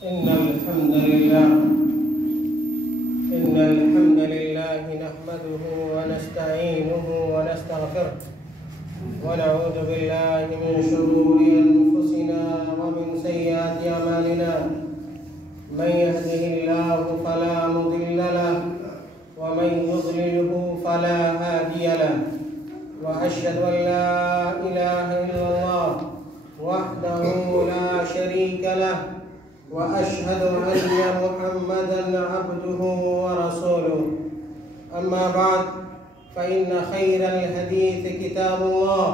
إن الحمد لله نحمده ونستعينه ونستغفره ونعوذ بالله من شرور أنفسنا ومن سيئات أعمالنا. من يهده الله فلا مضل له ومن يضلله فلا هادي له. وأشهد أن لا إله إلا الله وحده لا شريك له وأشهد أن محمدًا عبده ورسوله. أما بعد فإن خير الحديث كتاب الله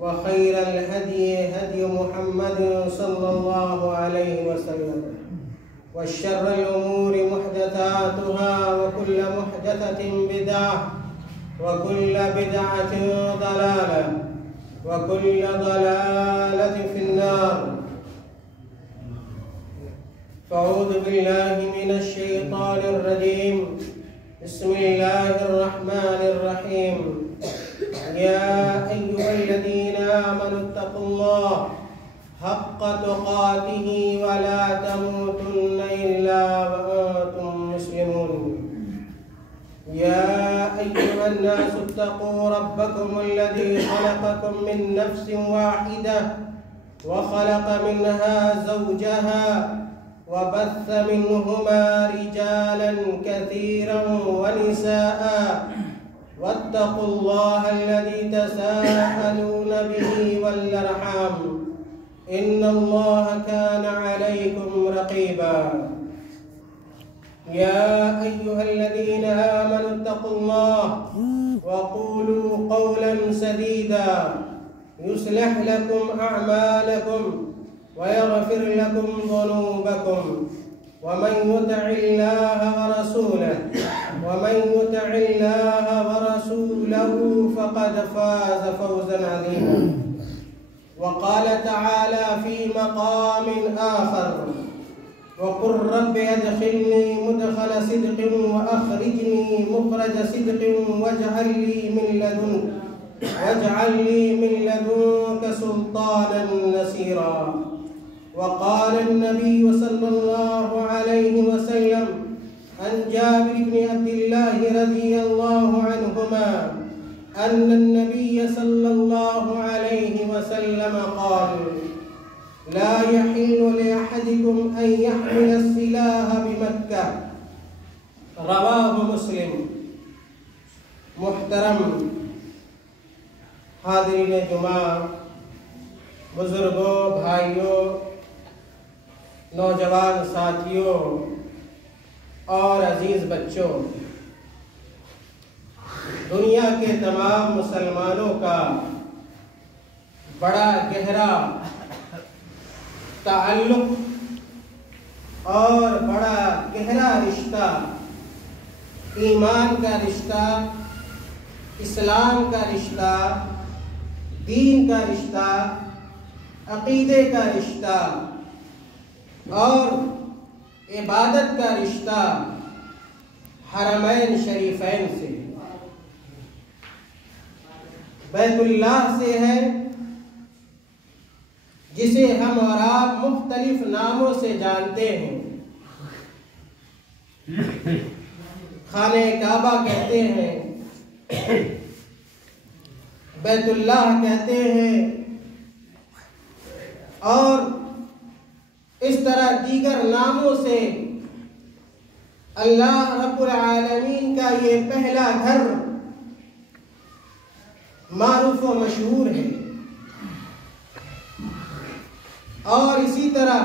وخير الهدي هدي محمد صلى الله عليه وسلم وشر الأمور محدثاتها وكل محدثة بدعة وكل بدعة ضلالة وكل ضلالة في النار. فأعوذ بالله من الشيطان الرجيم. بسم الله الرحمن الرحيم. يا أيها الذين آمنوا اتقوا الله حق تقاته ولا تموتن إلا وأنتم مسلمون. يا أيها الناس اتقوا ربكم الذي خلقكم من نفس واحدة وخلق منها زوجها وبث منهما رجالا كثيرا ونساء واتقوا الله الذي تساءلون به والأرحام إن الله كان عليكم رقيبا. يا أيها الذين آمنوا اتقوا الله وقولوا قولا سديدا يصلح لكم أعمالكم ويغفر لكم ذنوبكم ومن يطع الله ورسوله فقد فاز فوزا عظيما. وقال تعالى في مقام آخر وقل رب ادخلني مدخل صدق وأخرجني مخرج صدق واجعل لي من لدنك سلطانا نصيرا. وقال النبي صلى الله عليه وسلم عن جابر بن عبد الله رضي الله عنهما أن النبي صلى الله عليه وسلم قال لا يحل لأحدكم أن يحمل السلاح بمكة. رواه مسلم. محترم حاضرین جمعہ، بزرگوں، بھائیوں، نوجوان ساتھیوں اور عزیز بچوں، دنیا کے تمام مسلمانوں کا بڑا گہرا تعلق اور بڑا گہرا رشتہ، ایمان کا رشتہ، اسلام کا رشتہ، دین کا رشتہ، عقیدے کا رشتہ اور عبادت کا رشتہ حرمین شریفین سے، بیت اللہ سے ہے، جسے ہم اور آپ مختلف ناموں سے جانتے ہیں. خانہ کعبہ کہتے ہیں، بیت اللہ کہتے ہیں اور اس طرح دیگر ناموں سے اللہ رب العالمین کا یہ پہلا گھر معروف و مشہور ہے. اور اسی طرح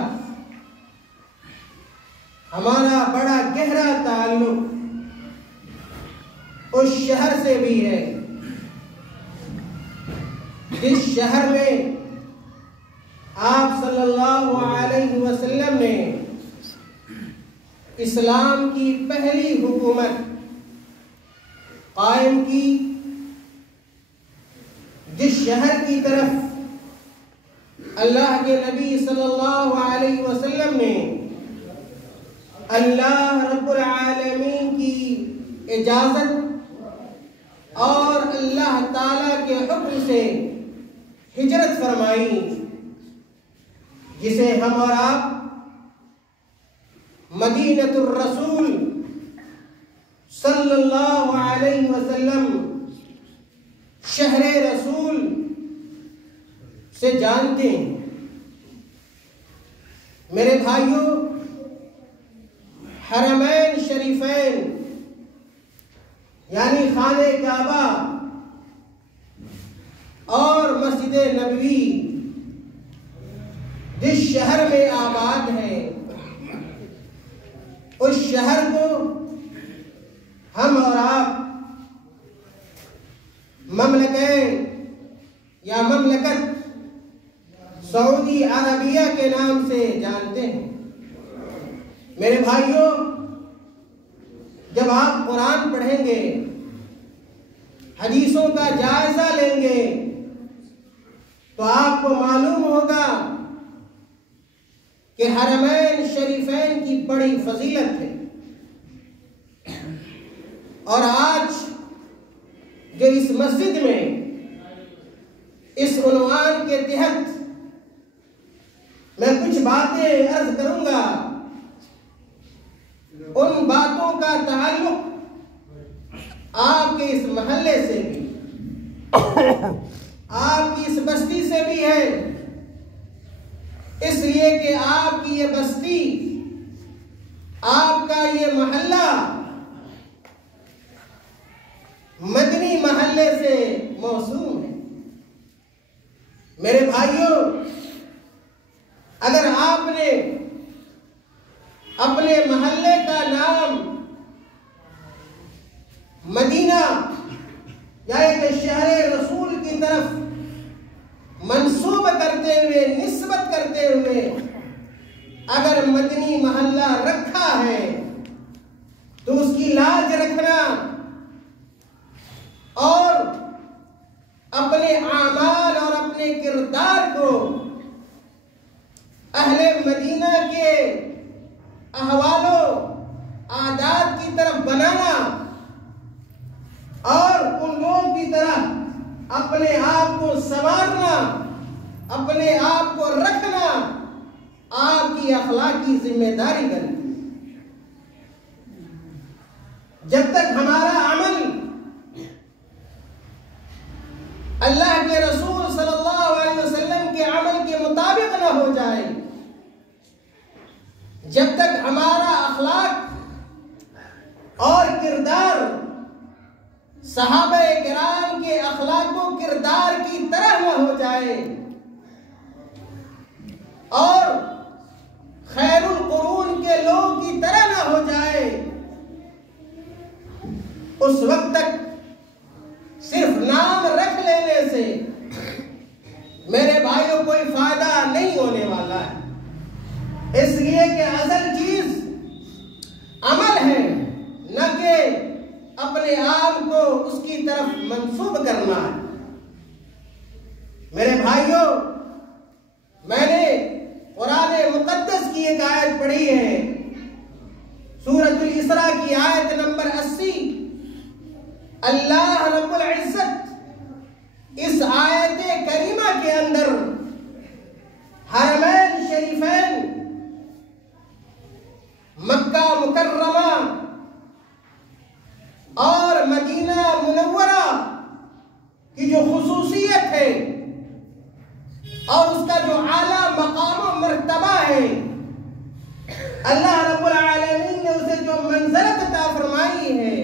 ہمارا بڑا گہرا تعلق اس شہر سے بھی ہے جس شہر میں آپ صلی اللہ علیہ وسلم نے اسلام کی پہلی حکومت قائم کی، جس شہر کی طرف اللہ کے نبی صلی اللہ علیہ وسلم نے اللہ رب العالمین کی اجازت اور اللہ تعالیٰ کے حکم سے ہجرت فرمائی، جسے ہم اور آپ مدینۃ الرسول صلی اللہ علیہ وسلم شہر رسول سے جانتے ہیں۔ میرے بھائیوں، حرمین شریفین یعنی خانہ کعبہ اور مسجد نبوی جس شہر میں آباد ہے، اس شہر کو ہم اور آپ مملکت سعودی عربیہ کے نام سے جانتے ہیں۔ میرے بھائیوں، جب آپ قرآن پڑھیں گے، حدیثوں کا جائزہ لیں گے، تو آپ کو معلوم ہوگا کہ حرمین شریفین کی بڑی فضیلت ہے۔ اور آج جو اس مسجد میں اس عنوان کے تحت میں کچھ باتیں عرض کروں گا، ان باتوں کا تعلق آپ کے اس محلے سے بھی، آپ کی اس بستی سے بھی ہے، اس لیے کہ آپ کی یہ بستی، آپ کا یہ محلہ مدنی محلے سے موسوم ہے۔ میرے بھائیوں، اگر آپ نے اپنے محلے کا نام مدینہ یا ایک شہر رسول کی طرف منسوب کرتے ہوئے، نسبت کرتے ہوئے اگر مدنی محلہ رکھا ہے، تو اس کی لاج رکھنا اور اپنے اعمال اور اپنے کردار کو اہل مدینہ کے احوال و عادات کی طرف بنانا اور ان لوگوں کی طرح اپنے آپ کو سنوارنا، اپنے آپ کو رکھنا آپ کی اخلاقی ذمہ داری بنتی ہے۔ جب تک ہمارا عمل اللہ کے رسول صلی اللہ علیہ وسلم کے عمل کے مطابق نہ ہو جائے، جب تک ہمارا اخلاق اور کردار صحابہ کرام کے اخلاق و کردار کی طرح نہ ہو جائے اور خیر القرون کے لوگ کی طرح نہ ہو جائے، اس وقت تک صرف نام رکھ لینے سے میرے بھائیوں کوئی فائدہ نہیں ہونے والا ہے۔ اس لیے کہ اصل چیز عمل ہے، نہ کہ اپنے آپ کو اس کی طرف منسوب کرنا ہے۔ میرے بھائیوں، میں نے قرآن مقدس کی ایک آیت پڑھی ہے، سورۃ الاسراء کی آیت نمبر 80۔ اللہ رب العزت اس آیت کریمہ کے اندر حرمین شریفین مکہ مکرمہ اور مدینہ منورہ کی جو خصوصیت ہے اور اس کا جو اعلیٰ مقام و مرتبہ ہے، اللہ رب العالمین نے اسے جو منزلت عطا فرمائی ہے،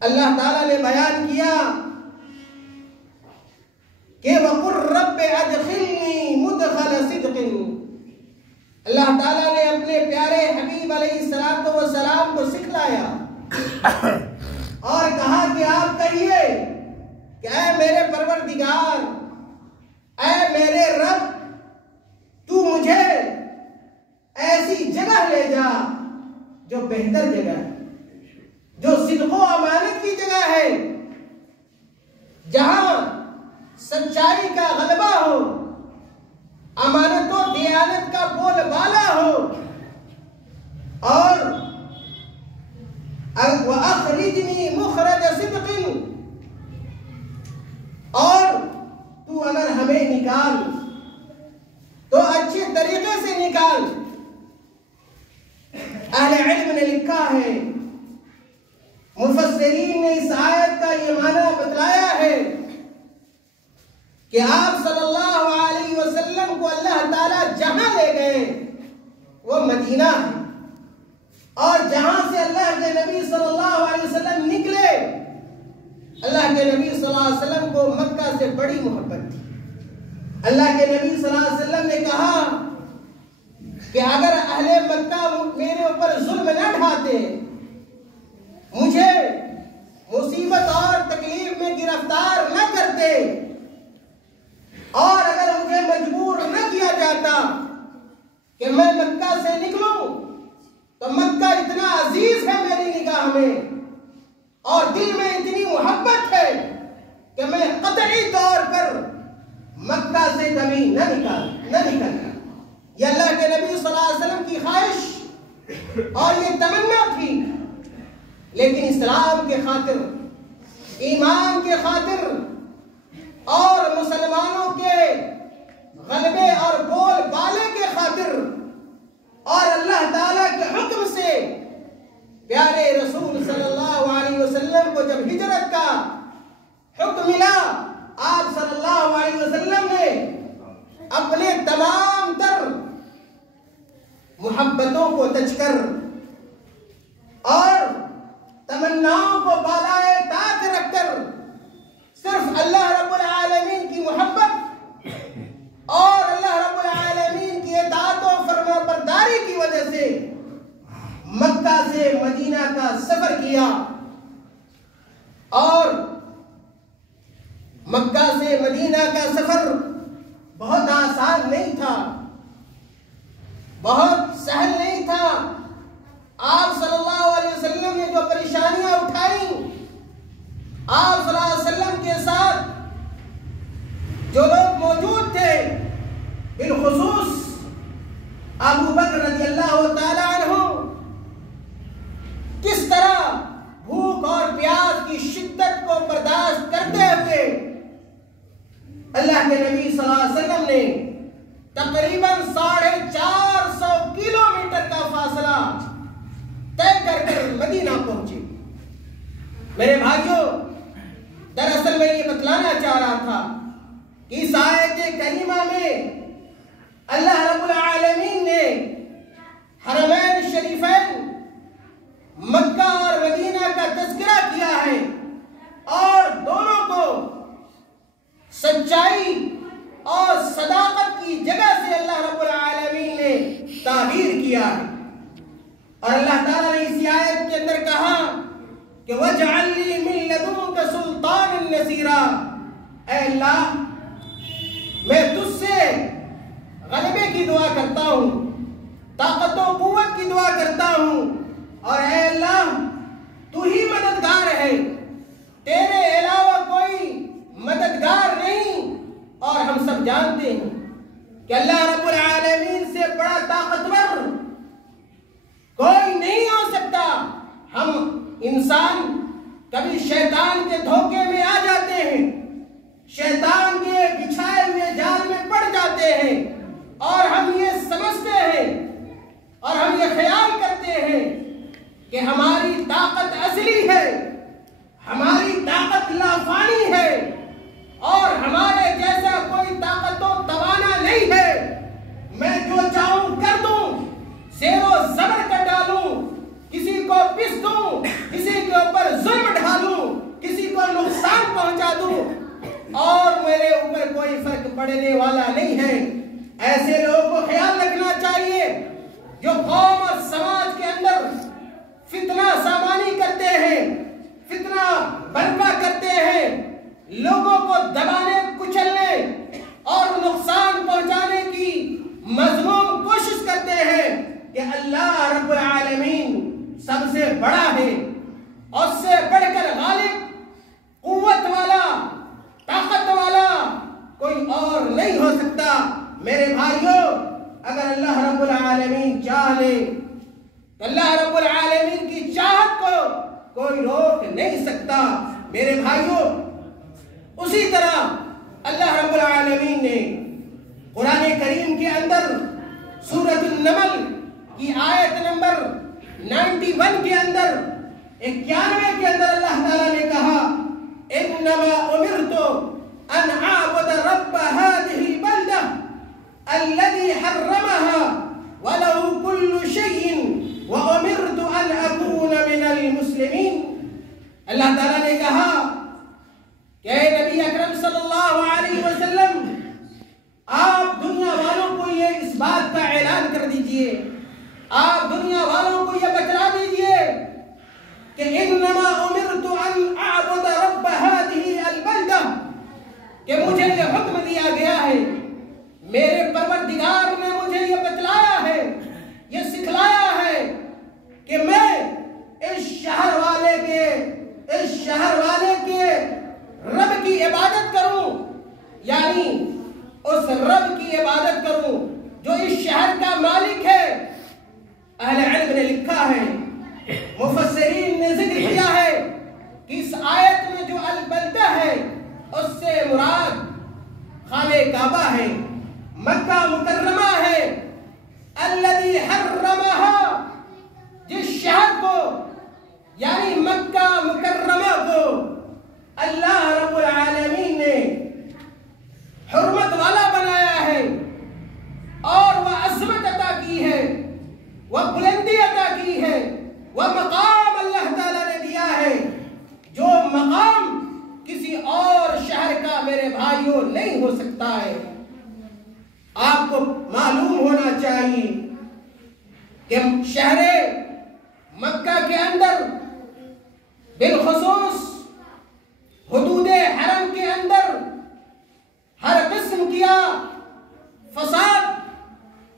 اللہ تعالیٰ نے بیان کیا کہ وَقُلْ رَبِّ أَدْخِلْنِي مُدْخَلَ صِدْقٍ۔ اللہ تعالیٰ نے اپنے پیارے حبیب علیہ السلام کو سکھلایا اور کہا کہ آپ کہیے کہ اے میرے پروردگار، اے میرے رب، تو مجھے ایسی جگہ لے جا جو بہتر جگہ ہے، جو صدق و امانت کی جگہ ہے، جہاں سچائی کا غلبہ ہو، امانت و دیانت کا بول بالا ہو، اور وَأَخْرِجْنِي مُخْرَجَ صِدْقٍ، اور تو اگر ہمیں نکال تو اچھے طریقے سے نکال، اہل علم نے لکھا ہے، مفسرین نے اس آیت کا یہ معنی بتلایا ہے کہ آپ صلی اللہ علیہ وسلم کو اللہ تعالیٰ جہاں لے گئے وہ مدینہ ہے، اور جہاں سے اللہ کے نبی صلی اللہ علیہ وسلم نکلے، اللہ کے نبی صلی اللہ علیہ وسلم کو مکہ سے بڑی محبت تھی۔ اللہ کے نبی صلی اللہ علیہ وسلم نے کہا کہ اگر اہل مکہ میرے اوپر ظلم نہ ڈھاتے، مجھے مصیبت اور تکلیف میں گرفتار نہ کرتے، اور اگر مجھے مجبور نہ کیا جاتا کہ میں مکہ سے نکلوں، تو مکہ اتنا عزیز ہے میری نگاہ میں اور دل میں اتنی محبت ہے کہ میں قطعی طور پر مکہ سے کبھی نہ نکلتا۔ یہ اللہ کے نبی صلی اللہ علیہ وسلم کی خواہش اور یہ تمنا تھی، لیکن اسلام کے خاطر، ایمان کے خاطر اور مسلمانوں کے غلبے اور بول بالے کے خاطر اور اللہ تعالیٰ کے حکم سے پیارے رسول صلی اللہ علیہ وسلم کو جب ہجرت کا حکم ملا، آپ صلی اللہ علیہ وسلم نے اپنے تمام تر محبتوں کو تج کر اور تمناؤں کو بالائے طاق رکھ کر صرف اللہ رب العالمین کی محبت اور اللہ رب العالمین کی اطاعت و فرما برداری کی وجہ سے مکہ سے مدینہ کا سفر کیا، اور مکہ سے مدینہ کا سفر بہت آسان نہیں تھا، بہت سہل نہیں تھا۔ آپ صلی اللہ علیہ وسلم نے جو پریشانیاں اٹھائیں، آپ صلی اللہ علیہ وسلم کے ساتھ جو لوگ موجود تھے، بالخصوص ابو بکر رضی اللہ تعالیٰ عنہ، کس طرح بھوک اور پیاس کی شدت کو برداشت کرتے ہوئے اللہ کے نبی صلی اللہ علیہ وسلم نے تقریباً 450 کلومیٹر کا فاصلہ طے کر مدینہ پہنچے۔ میرے بھائیوں، دراصل میں یہ بتلانا چاہ رہا تھا کہ اس آیت کریمہ میں اللہ رب العالمین نے حرمین شریفین مکہ اور مدینہ کا تذکرہ کیا ہے، اور دونوں کو سچائی اور صداقت کی جگہ سے اللہ رب العالمین نے تعبیر کیا ہے۔ اور اللہ تعالیٰ نے اس آیت کے اندر کہا کہ وَاجْعَلْ لِي مِن لَّدُنكَ سُلْطَانًا نَصِيرًا، اے اللہ میں تجھ سے غلبے کی دعا کرتا ہوں، طاقت و قوت کی دعا کرتا ہوں، اور اے اللہ تو ہی مددگار ہے، تیرے علاوہ کوئی مددگار نہیں۔ اور ہم سب جانتے ہیں کہ اللہ رب العالمین سے بڑا طاقتور کوئی نہیں ہو سکتا۔ ہم انسان کبھی شیطان کے دھوکے میں آ جاتے ہیں، شیطان کے بچھائے ہوئے جال میں پڑ جاتے ہیں، اور ہم یہ سمجھتے ہیں اور ہم یہ خیال کرتے ہیں کہ ہماری طاقت اصلی ہے، ہماری طاقت لافانی ہے، اور ہمارے جیسا کوئی طاقت و توانا نہیں ہے۔ میں جو چاہوں کر دوں، زیر و زبر کر ڈالوں، کسی کو پس دوں، کسی کے اوپر ظلم ڈھالوں، کسی کو نقصان پہنچا دوں، اور میرے اوپر کوئی فرق پڑنے والا نہیں ہے۔ ایسے لوگوں کو خیال رکھنا چاہیے جو قوم اور سماج کے اندر فتنہ سامانی کرتے ہیں، فتنہ برپا کرتے ہیں، لوگوں کو دبانے کچلنے اور نقصان پہنچانے کی مذموم کوشش کرتے ہیں کہ اللہ رب العالمین سب سے بڑا ہے، اور اس سے بڑھ کر غالب، قوت والا، طاقت والا کوئی اور نہیں ہو سکتا۔ میرے بھائیوں، اگر اللہ رب العالمین چاہ لے تو اللہ رب العالمین کی چاہت کو کوئی روک نہیں سکتا۔ میرے بھائیوں، اسی طرح اللہ رب العالمین نے قرآن کریم کے اندر سورۃ النمل کی آیت نمبر 91 کے اندر 91 کے اندر اللہ تعالیٰ نے کہا انما امرت ان اعبد رب هذه البلدة الذي حرمها وله كل شيء وامرت ان اكون من المسلمين. اللہ تعالیٰ نے کہا کہ اے نبی اکرم صلی اللہ علیہ وسلم آپ دنیا والوں کو یہ اس بات کا اعلان کر دیجئے، آپ دنیا والوں کو یہ بتلا دیجئے کہ انما امرت ان اعبد رب هذه البلدة، کہ مجھے یہ حکم دیا گیا ہے، میرے پروردگار نے مجھے یہ بتلایا ہے، یہ سکھلایا ہے کہ میں اس شہر والے کے رب کی عبادت کروں، یعنی اس رب کی عبادت کروں جو اس شہر کا مالک ہے. اہل علم نے لکھا ہے، مفسرین نے ذکر کیا ہے کہ اس آیت میں جو البلدہ ہے اس سے مراد خانہ کعبہ ہے، مکہ مکرمہ ہے. الذی حرمها، جس شہر کو یعنی مکہ مکرمہ کو اللہ رب العالمین نے حرمت والا بنایا ہے اور وہ عظمت عطا کی ہے، وہ بلندی عطا کی ہے، وہ مقام اللہ تعالیٰ نے دیا ہے جو مقام کسی اور شہر کا میرے بھائیوں نہیں ہو سکتا ہے. آپ کو معلوم ہونا چاہیے کہ شہر مکہ کے اندر بالخصوص حدود حرم کے اندر ہر قسم کیا فساد،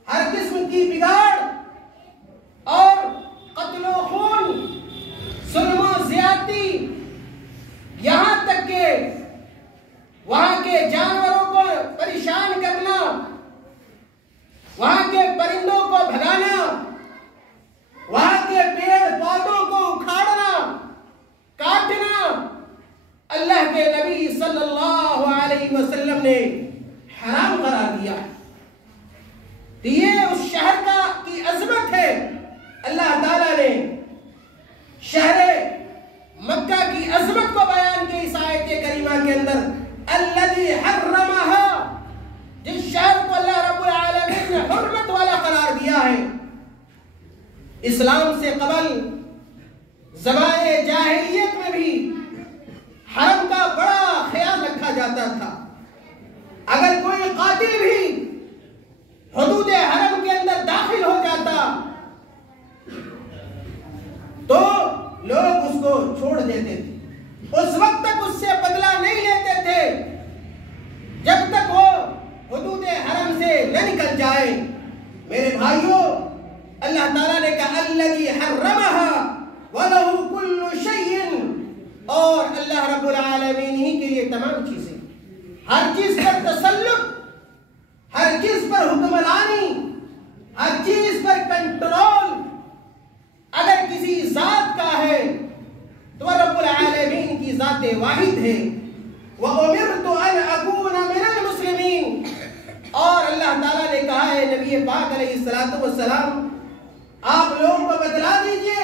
ہر قسم کی بگاڑ اور قتل و خون، ظلم و زیادتی، یہاں تک کہ وہاں کے جانوروں کو پریشان کرنا، وہاں کے پرندوں کو بھگانا، وہاں کے پیڑ پودوں کو اکھاڑنا، کاٹنا، اللہ کے نبی صلی اللہ علیہ وسلم نے حرام قرار دیا. تو یہ اس شہر کی عظمت ہے. اللہ تعالیٰ نے شہر مکہ کی عظمت کو بیان کیا اس آیت کریمہ کے اندر. الذی حرمها، جس شہر کو اللہ رب العالمین نے حرمت والا قرار دیا ہے. اسلام سے قبل زمانے جاہلیت میں بھی حرم کا بڑا خیال رکھا جاتا تھا. اگر کوئی قاتل بھی حدود حرم کے اندر داخل ہو جاتا تو لوگ اس کو چھوڑ دیتے تھے، اس وقت تک اس سے بدلہ نہیں لیتے تھے جب تک وہ حدود حرم سے نہ نکل جائے. میرے بھائیوں، اللہ تعالیٰ نے کہا الذی حرمها وله كل شيء، اور اللہ رب العالمین ہی کے لیے تمام چیزیں، ہر چیز پر تسلط، ہر چیز پر حکمرانی، ہر چیز پر کنٹرول اگر کسی ذات کا ہے تو رب العالمین کی ذات واحد ہے. وَأُمِرْتُ أَنْ أَكُونَ مِنَ الْمُسْلِمِينَ، اور اللہ تعالیٰ نے کہا ہے نبی پاک علیہ السلام آپ لوگوں کو بتلا دیجئے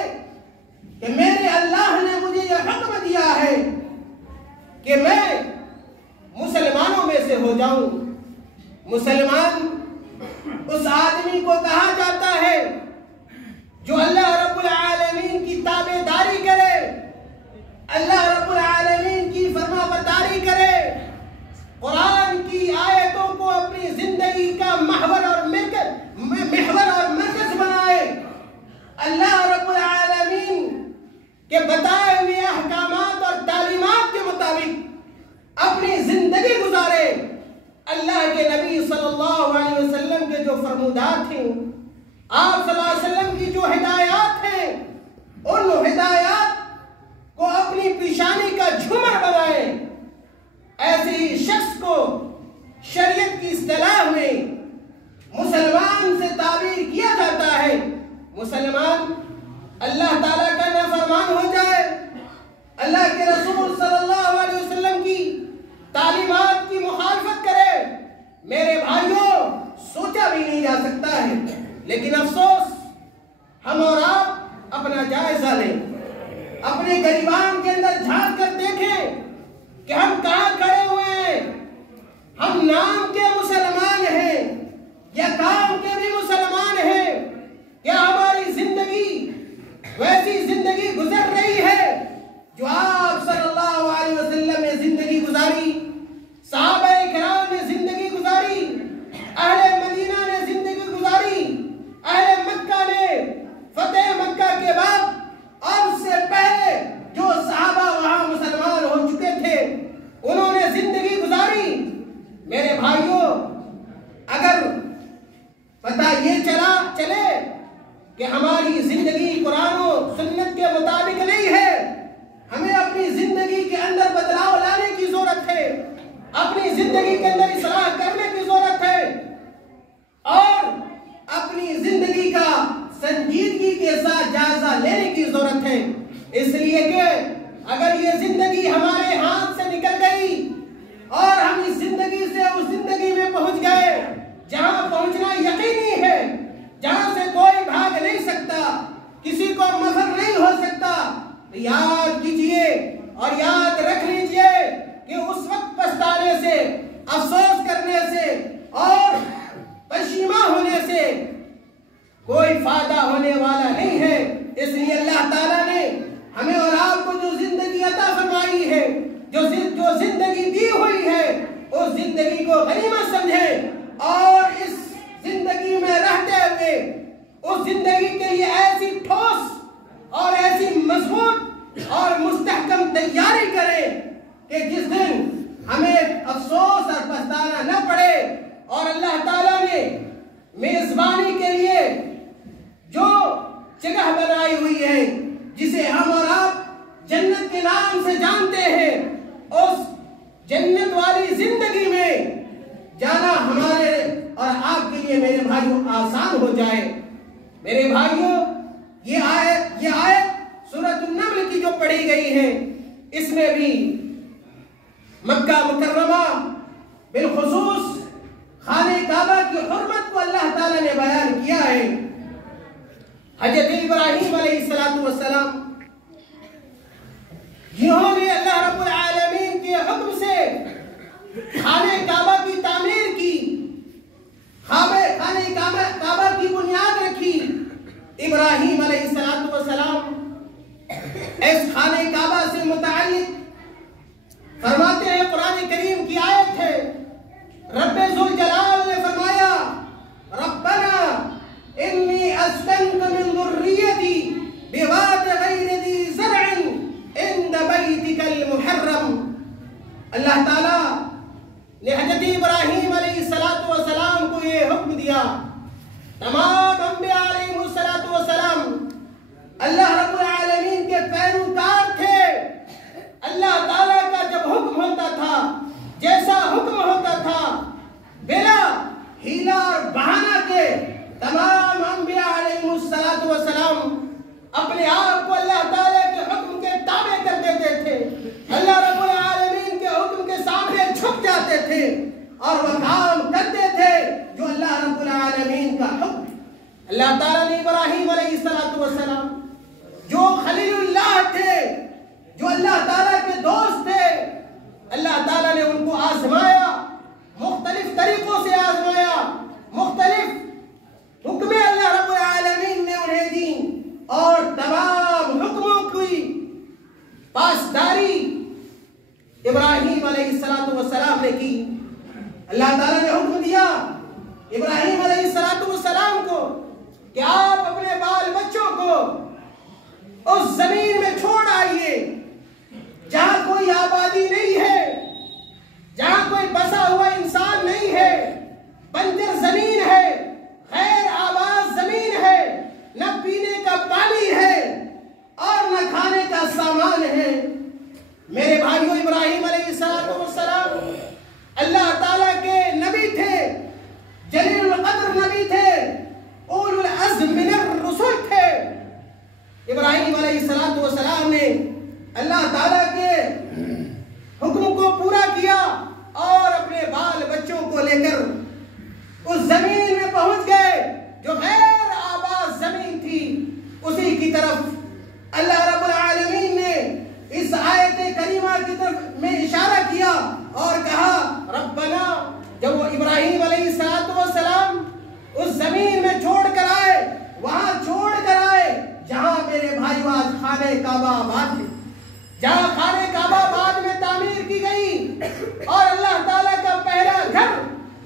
کہ میرے اللہ نے مجھے یہ حکم دیا ہے کہ میں مسلمانوں میں سے ہو جاؤں. مسلمان اس آدمی کو کہا جاتا ہے جو اللہ رب العالمین کی تابعداری کرے، اللہ رب العالمین کی فرما برداری کرے، قرآن کی آیتوں کو اپنی زندگی کا محور اور مرکز بنائے، اللہ رب العالمین کے بتائے ہوئے احکامات اور تعلیمات کے مطابق اپنی زندگی گزارے. اللہ کے نبی صلی اللہ علیہ وسلم کے جو فرمودات ہیں، آپ صلی اللہ علیہ وسلم کی جو ہدایات ہیں، ان ہدایات کو اپنی پیشانی کا جھومر بنائے. ایسے ہی شخص کو شریعت کی اصطلاح میں مسلمان سے تعبیر کیا جاتا ہے. مسلمان اللہ تعالیٰ کا نافرمان ہو جائے، اللہ کے رسول صلی اللہ علیہ وسلم کی تعلیمات کی مخالفت کرے، میرے بھائیوں سوچا بھی نہیں جا سکتا ہے. لیکن افسوس تعالیٰ نے اپنے گریبان کے اندر جھانک کر دیکھیں کہ ہم کہاں کھڑے ہوئے ہیں. ہم نام کے مسلمان ہیں یا کام کے بھی مسلمان ہیں؟ کیا ہماری زندگی ویسی زندگی گزر رہی ہے جو آپ صلی اللہ علیہ وسلم نے زندگی گزاری، صحابہ کرام نے زندگی گزاری، اہل مدینہ نے زندگی گزاری، اہل مکہ نے فتح مکہ کے بعد اور اس سے پہلے جو صحابہ وہاں مسلمان ہو چکے تھے انہوں نے زندگی گزاری؟ میرے بھائیوں، اگر پتہ یہ چلے کہ ہماری زندگی قرآن و سنت کے مطابق نہیں ہے، ہمیں اپنی زندگی کے اندر بدلاؤ لانے کی ضرورت ہے، اپنی زندگی کے اندر اصلاح کرنے کی ضرورت ہے اور اپنی زندگی کا سنجیدگی کے ساتھ جائزہ لینے کی ضرورت ہے. اس لیے کہ اگر یہ زندگی ہمارے ہاتھ سے نکل گئی اور ہم اس زندگی سے اس زندگی میں پہنچ گئے جہاں پہنچنا یقینی ہے، جہاں سے کوئی بھاگ نہیں سکتا، کسی کو مفر نہیں ہو سکتا، تو یاد کیجئے اور یاد رکھ لیجئے کہ اس وقت پچھتانے سے، افسوس کرنے سے اور پشیماں ہونے سے کوئی فائدہ ہونے والا نہیں ہے. اس لیے اللہ تعالیٰ نے ہمیں اور آپ کو جو زندگی عطا فرمائی ہے، جو زندگی دی ہوئی ہے، اس زندگی کو غنیمت سمجھیں اور اس زندگی میں رہتے ہوئے اس زندگی کے لیے ایسی ٹھوس اور ایسی مضبوط اور مستحکم تیاری کریں کہ جس دن ہمیں افسوس اور پچھتانا نہ پڑے. اور اللہ تعالیٰ نے میزبانی کے لیے جو جگہ بنائی ہوئی ہے جسے ہم اور آپ جنت کے نام سے جانتے ہیں، اس جنت والی زندگی میں جانا ہمارے اور آپ کے لیے میرے بھائیوں آسان ہو جائے. میرے بھائیوں، یہ آیت سورۃ النمل کی جو پڑھی گئی ہے، اس میں بھی مکہ مکرمہ بالخصوص خانہ کعبہ کی حرمت کو اللہ تعالیٰ نے بیان کیا ہے. حضرت ابراہیم علیہ السلام جنہوں نے اللہ رب العالمین کے حکم سے خانہ کعبہ کی تعمیر کی، خانہ کعبہ کی بنیاد رکھی. ابراہیم علیہ السلام اس خانہ کعبہ سے متعلق فرماتے ہیں، قرآن کریم کی آیت ہے، رب ذوالجلال نے فرمایا، ربنا انی اسکنت من ذریتی بواد غیر ذی زرع عند بیتک المحرم. اللہ تعالیٰ نے حضرت ابراہیم علیہ السلام کو یہ حکم دیا. تمام انبیاء علیہ السلام اللہ رب العالمین کے پیروکار تھے. اللہ تعالیٰ کا جب حکم ہوتا تھا، جیسا حکم ہوتا تھا، بلا ہیلا اور بہانہ کے تمام انبیاء علیہ السلام اپنے آپ کو اللہ تعالیٰ کے حکم کے تابع کر دیتے تھے، اللہ رب العالمین کے حکم کے سامنے جھک جاتے تھے اور وہ کام کرتے تھے جو اللہ رب العالمین کا حکم. اللہ تعالیٰ نے ابراہیم علیہ السلام جو خلیل اللہ تھے، جو اللہ تعالیٰ کے دوست تھے، اللہ تعالیٰ نے ان کو آزمایا، مختلف طریقوں سے آزمایا، مختلف حکمیں اللہ رب العالمین نے انہیں دی اور تمام حکموں کی پاسداری ابراہیم علیہ السلام نے کی. اللہ تعالیٰ نے حکم دیا ابراہیم علیہ السلام کو کہ آپ اپنے بال بچوں کو اس زمین میں چھوڑ آئیے جہاں کوئی آبادی نہیں ہے، جہاں کوئی بسا ہوا انسان نہیں ہے، بنجر زمین ہے، غیر آباد زمین ہے، نہ پینے کا پانی ہے اور نہ کھانے کا سامان ہے. میرے بھائیوں، ابراہیم علیہ السلام اللہ تعالیٰ کے نبی تھے، جلیل القدر نبی تھے، اولو العزم من الرسل تھے. ابراہیم علیہ السلام نے اللہ تعالیٰ کے حکم کو پورا کیا اور اپنے بال بچوں کو لے کر خانہ کعبہ آباد ہے، جہاں خانہ کعبہ آباد میں تعمیر کی گئی اور اللہ تعالیٰ کا پہلا گھر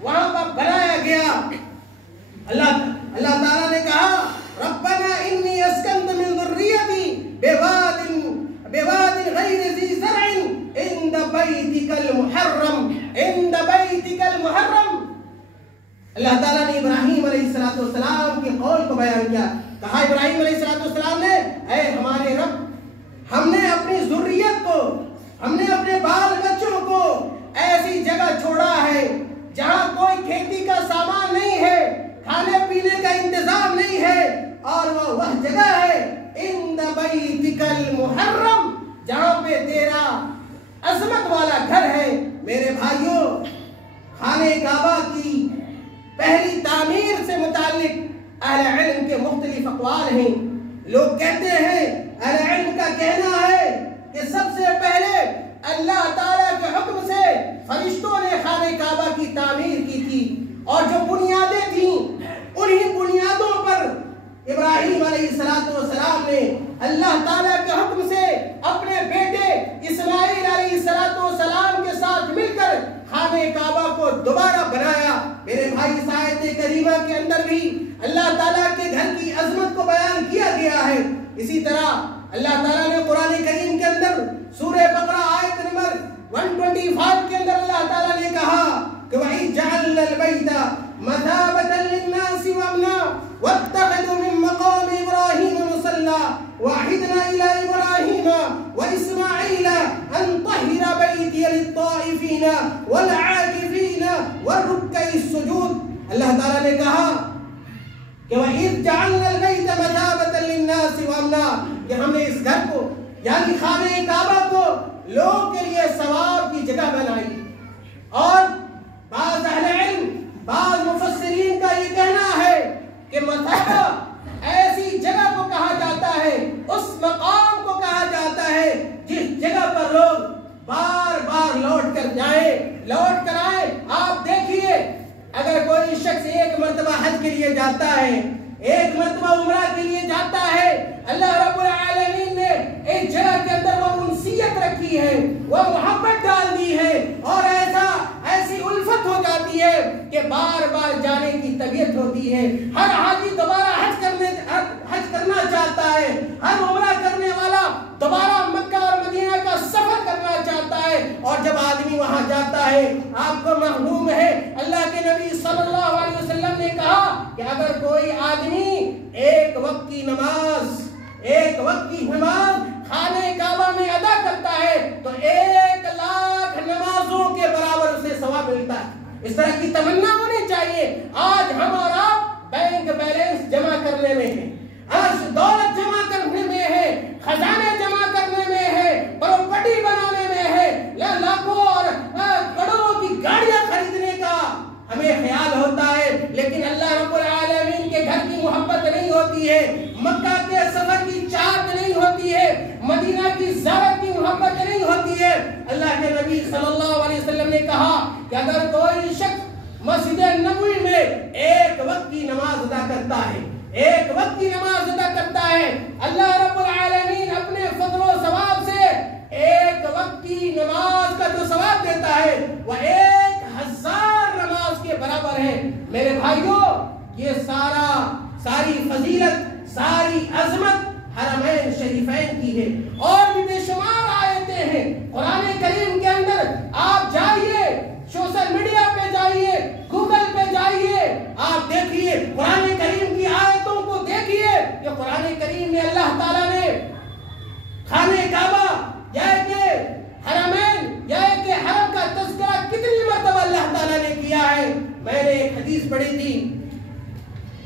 وہاں پر بنایا گیا۔ اللہ تعالیٰ نے کہا ربنا انی اسکنت من ذریتی بواد غیر ذی زرع عند بیتک المحرم اللہ تعالیٰ نے ابراہیم علیہ السلام کے قول کو بیان کیا، کہا ابراہیم علیہ السلام نے اے ہمارے رب، ہم نے اپنی ذریت کو، ہم نے اپنے بال بچوں کو ایسی جگہ چھوڑا ہے جہاں کوئی کھیتی کا سامان نہیں ہے، کھانے پینے کا انتظام نہیں ہے، اور وہ جگہ ہے عند بیتک المحرم جہاں پہ تیرا عظمت والا گھر ہے۔ میرے بھائیوں، خانہ کعبہ کی پہلی تعمیر سے متعلق اہل علم کے مختلف اقوال ہیں۔ لوگ کہتے ہیں، اہل علم کا کہنا ہے کہ سب سے پہلے اللہ تعالیٰ کے حکم سے فرشتوں نے خانہ کعبہ کی تعمیر کی تھی، اور جو بنیادیں تھیں انہی بنیادوں پر ابراہیم علیہ السلام نے اللہ تعالیٰ کے حکم سے اپنے بیٹے اسماعیل علیہ السلام کے ساتھ مل کر خانہ کعبہ کو دوبارہ بنایا۔ میرے بھائی، اس آیت کریمہ کے اندر بھی اللہ تعالیٰ کے گھر کی عظمت کو بیان کیا گیا ہے۔ اسی طرح اللہ تعالیٰ نے قرآن کریم کے اندر سورہ بقرہ آیت نمبر 125 کے اندر اللہ تعالیٰ نے کہا کہ وَإِذْ جَعَلْنَا الْبَيْتَ مَثَابَةً لِلنَّاسِ وَأَمْنًا وَاتَّخَذُوا مِن مَّقَامِ إِبْرَاهِيمَ مُصَلًّى وَعَهِدْنَا إِلَىٰ إِبْرَاهِيمَ وَإِسْمَاعِيلَ أَن طَهِّرَ بَيْتِيَ لِلطَّائِفِينَ وَالْعَاكِفِينَ وَالرُّكَّعِ السُّجُودِ۔ اللہ تعالیٰ نے کہا کہ وَإِذْ جَعَلْنَا الْبَيْتَ مَثَابَةً لِلنَّاسِ وَأَمْنًا کہ ہم نے اس گھر کو یعنی خانہ کعبہ کو لوگوں کے لیے ثواب کی جگہ بنائی۔ اور بعض اہل علم، بعض مفسرین کا یہ کہنا ہے کہ مثابہ ایسی جگہ کو کہا جاتا ہے، اس مقام کو کہا جاتا ہے جس جگہ پر لوگ بار بار لوٹ کر جائیں، لوٹ کر آئیں۔ آپ دیکھیے، اگر کوئی شخص ایک مرتبہ حج کے لیے جاتا ہے، ایک مرتبہ عمرہ کے لیے جاتا ہے، اللہ رب العالمین نے ایک جگہ کے اندر وہ انسیت رکھی ہے، وہ محبت ڈال دی ہے، اور ایسی الفت ہو جاتی ہے کہ بار بار جانے کی طبیعت ہوتی ہے۔ ہر حاجی دوبارہ حج کرنا چاہتا ہے، ہر عمرہ کرنے والا دوبارہ مکہ اور مدینہ کا سفر کرنا چاہتا ہے، اور جب آدمی وہاں جاتا ہے، آپ کو معلوم ہے اللہ کے نبی صلی اللہ علیہ وسلم نے کہا کہ اگر کوئی آدمی ایک وقت کی نماز خانہ کعبہ میں ادا کرتا ہے تو 1,00,000 نمازوں کے برابر اسے ثواب ملتا ہے۔ اس طرح کی تمنا ہونی چاہیے۔ آج ہم اور آپ بینک بیلنس جمع کرنے میں ہیں، آج دولت جمع کرنے میں ہے، خزانے جمع کرنے میں ہے، پراپرٹی بنانے میں ہے، لاکھوں اور کروڑوں کی گاڑیاں خریدنے کا ہمیں خیال ہوتا ہے، لیکن اللہ رب العالمین کے گھر کی محبت نہیں ہوتی ہے، مکہ کے سفر کی چاہت نہیں ہوتی ہے، مدینہ کی زیارت کی محبت نہیں ہوتی ہے۔ اللہ کے نبی صلی اللہ علیہ وسلم نے کہا کہ اگر کوئی شخص مسجد نبوی میں ایک وقت کی نماز ادا کرتا ہے، اللہ رب العالمین اپنے فضل و ثواب سے ایک وقت کی نماز کا جو ثواب دیتا ہے وہ 1,000 نماز کے برابر ہے۔ میرے بھائیوں، یہ ساری فضیلت، ساری عظمت حرمین شریفین کی ہے، اور بھی بے شمار آیتیں ہیں قرآن کریم کے اندر۔ آپ جائیے، سوشل میڈیا پہ جائیے، گوگل پہ جائیے، آپ دیکھیے قرآن کریم کی آیتوں کو دیکھیے کہ قرآن کریم میں اللہ تعالیٰ نے خانہ کعبہ یا کہ حرمین یا کہ حرم کا تذکرہ کتنی مرتبہ اللہ تعالیٰ نے کیا ہے۔ میں نے ایک حدیث پڑھی تھی،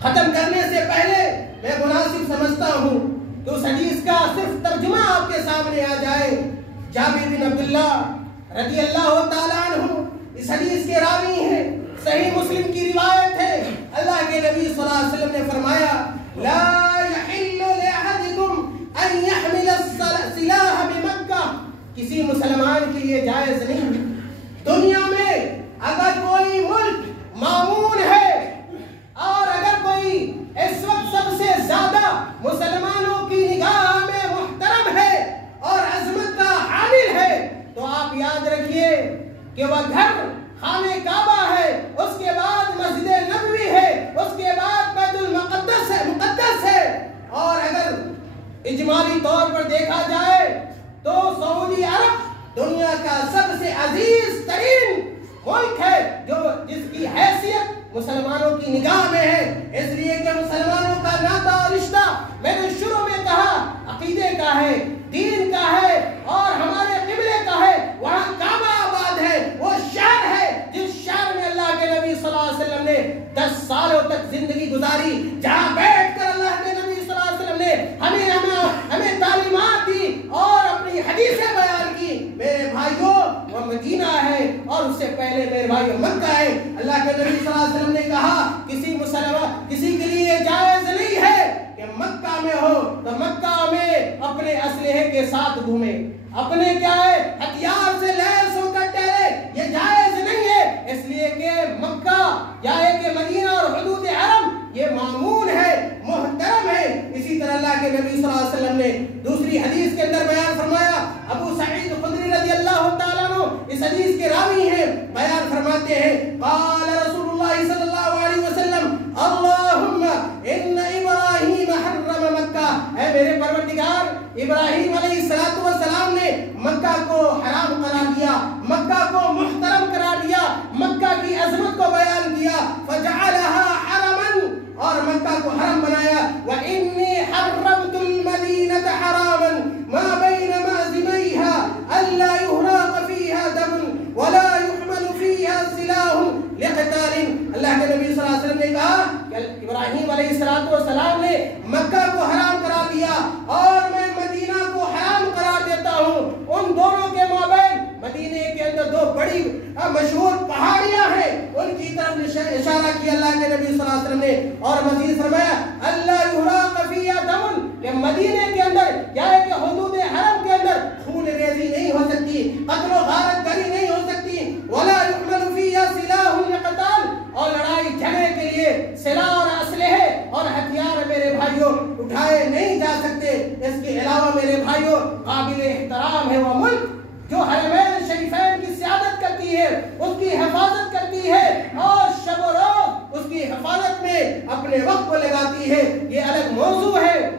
ختم کرنے سے پہلے میں مناسب سمجھتا ہوں کہ اس حدیث کا صرف ترجمہ آپ کے سامنے آ جائے۔ جابر بن عبداللہ رضی اللہ تعالیٰ عنہ اس حدیث کے راوی ہیں، صحیح مسلم کی روایت ہے۔ اللہ کے نبی صلی اللہ علیہ وسلم نے فرمایا لا يحل لأحدكم ان يحمل السلاح بمکہ، کسی مسلمان کے لیے جائز نہیں دنیا میں اگر کوئی ملک مامون ہے اور اگر کوئی اس وقت سب سے زیادہ مسلمانوں کی نگاہ میں محترم کہ وہ گھر خانہ کعبہ ہے، اس کے بعد مسجد نبوی ہے، اس کے بعد بیت المقدس ہے، اور اگر اجمالی طور پر دیکھا جائے تو سعودی عرب دنیا کا سب سے عزیز ترین ملک ہے، جس کی حیثیت مسلمانوں کی نگاہ میں ہے، اس لیے کہ مسلمانوں کا ناطہ اور رشتہ میں نے شروع میں کہا عقیدے کا ہے، دین کا ہے، اور ہمارے قبلے کا ہے۔ وہاں کعبہ آباد ہے، وہ شہر ہے جس شہر میں اللہ کے نبی صلی اللہ علیہ وسلم نے 10 سالوں تک زندگی گزاری، جہاں بیٹھ کر اللہ کے نبی صلی اللہ علیہ وسلم نے ہمیں تعلیمات دی اور اپنی حدیثیں بیان کی۔ میرے بھائیوں، وہ مدینہ ہے، اور اس سے پہلے میرے بھائیوں مکہ ہے۔ اللہ کے نبی صلی اللہ علیہ وسلم نے کہا کسی مسلمان کسی کے لیے جائز نہیں ہے کہ مکہ میں ہو تو مکہ میں اپنے اسلحے کے ساتھ گھومے، اپنے کیا ہے ہتھیار سے لیس ہو کر ٹہلے، یہ جائز نہیں ہے، اس لیے کہ مکہ یا کہ مدینہ اور حدود حرم یہ معمول ہے، محترم ہے۔ اسی طرح اللہ کے نبی صلی اللہ علیہ وسلم نے دوسری حدیث کے اندر بیان فرمایا، ابو سعید خدری رضی اللہ تعالیٰ عنہ اس حدیث کے راوی ہیں، بیان فرماتے ہیں قال رسول اللہ صلی اللہ علیہ وسلم اللہم ان ابراہیم حرم مکہ، اے میرے پروردگار ابراہیم علیہ السلام نے مکہ کو حرام قرار دیا، مکہ کو محترم قرار دیا، مکہ کی عظمت کو بیان کیا، فجعلها حرما، اور مکہ کو حرم بنایا، وَإِنِّي حَرَّمْتُ الْمَدِينَةَ حَرَامًا مَا بَيْنَ مَعْزِمَيْهَا أَلَّا يُهْرَاقَ فِيهَا دَمٌ وَلَا يُحْمَلُ فِيهَا سِلَاحٌ لِقِتَالٍ۔ اللہ کے نبی صلی اللہ علیہ وسلم نے کہا کہ ابراہیم علیہ السلام نے مکہ کو حرام قرار دیا اور میں مدینہ کو حرام قرار دیتا ہوں، ان دونوں کے مابین مدینے کے اندر 2 بڑی مشہور پہاڑیاں ہیں، ان کی طرف اشارہ کیا اللہ کے نبی صلی اللہ علیہ وسلم نے، اور مزید فرمایا اللہ یحراق فیہا دم، کہ مدینے کے اندر یا کہ حدود حرم کے اندر خون ریزی نہیں ہو سکتی، قتل و غارت گری نہیں ہو سکتی، ولا یحمل فیہا سلاح لقتال، اور لڑائی جھگڑے کے لیے سلاح اور اسلحے اور ہتھیار میرے بھائیوں اٹھائے نہیں جا سکتے۔ اس کے علاوہ میرے بھائیوں قابل احترام ہے وہ ملک جو حرمین شریفین کی سیادت کرتی ہے، اس کی حفاظت کرتی ہے، اور شب و روز اس کی حفاظت میں اپنے وقت کو لگاتی ہے۔ یہ الگ موضوع ہے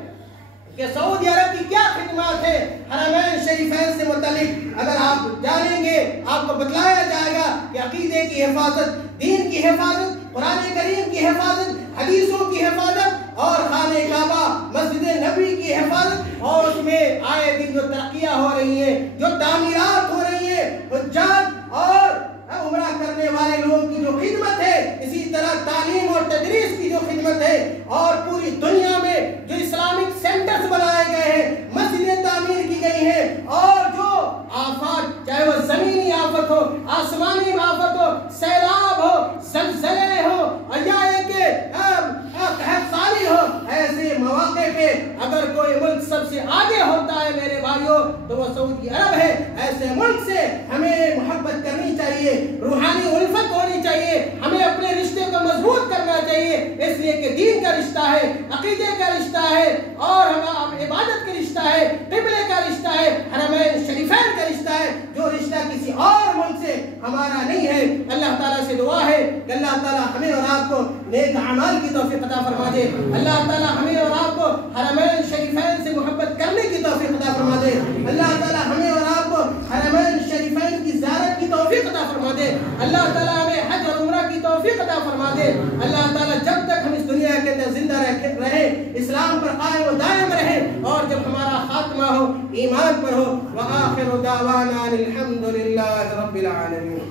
کہ سعودی عرب کی کیا خدمات ہے حرمین شریفین سے متعلق، اگر آپ جانیں گے آپ کو بتلایا جائے گا کہ عقیدے کی حفاظت، دین کی حفاظت، قرآن کریم کی حفاظت، حدیثوں کی حفاظت، اور خانہ کعبہ مسجد نبوی کی حفاظت، اور اس میں آئے دن جو ترقیاں ہو رہی ہیں، جو تعمیرات ہو رہی ہیں، حجاج اور عمرہ کرنے والے لوگوں کی جو خدمت ہے، اسی طرح تعلیم اور تدریس کی جو خدمت ہے، اور پوری دنیا میں جو اسلامک سینٹرز بنائے گئے ہیں، مسجدیں تعمیر کی گئی ہیں، اور جو آفات چاہے وہ زمینی آفت ہو، آسمانی آفت ہو، سیلاب ہو، زلزلے ہو، یا کہ قحط سالی ہو، ایسے مواقع پہ اگر کوئی ملک سب سے آگے ہوتا ہے میرے بھائیوں تو وہ سعودی عرب ہے۔ ایسے ملک سے ہمیں محبت کرنی چاہیے، روحانی الفت ہونی چاہیے، ہمیں اپنے رشتے کو مضبوط کرنا چاہیے، اس لیے کہ دین کا رشتہ ہے، عقیدے کا رشتہ ہے، اور عبادت کا رشتہ ہے، قبلے کا رشتہ ہے، حرمین شریفین کا رشتہ ہے، جو رشتہ کسی اور ملک سے ہمارا نہیں ہے۔ اللہ تعالیٰ سے دعا ہے کہ اللہ تعالیٰ ہمیں اور آپ کو نیک اعمال کی توفیق عطا فرما دے، اللہ تعالیٰ ہمیں اور آپ کو حرمین شریفین سے محبت کرنے کی توفیق عطا فرما دے، اللہ تعالیٰ ہمیں اور آپ کو حرمین شریفین کی زیارت کی توفیق عطا فرما دے، اللہ تعالیٰ ہمیں حج اور عمرہ کی توفیق عطا فرما دے، اللہ تعالیٰ جب تک ہم اس دنیا کے اندر زندہ رہیں، اسلام پر قائم و دائم رہیں، اور جب ہمارا خاتمہ ہو ایمان پر ہو۔ وآخر دعوانا الحمد للہ رب العالمین۔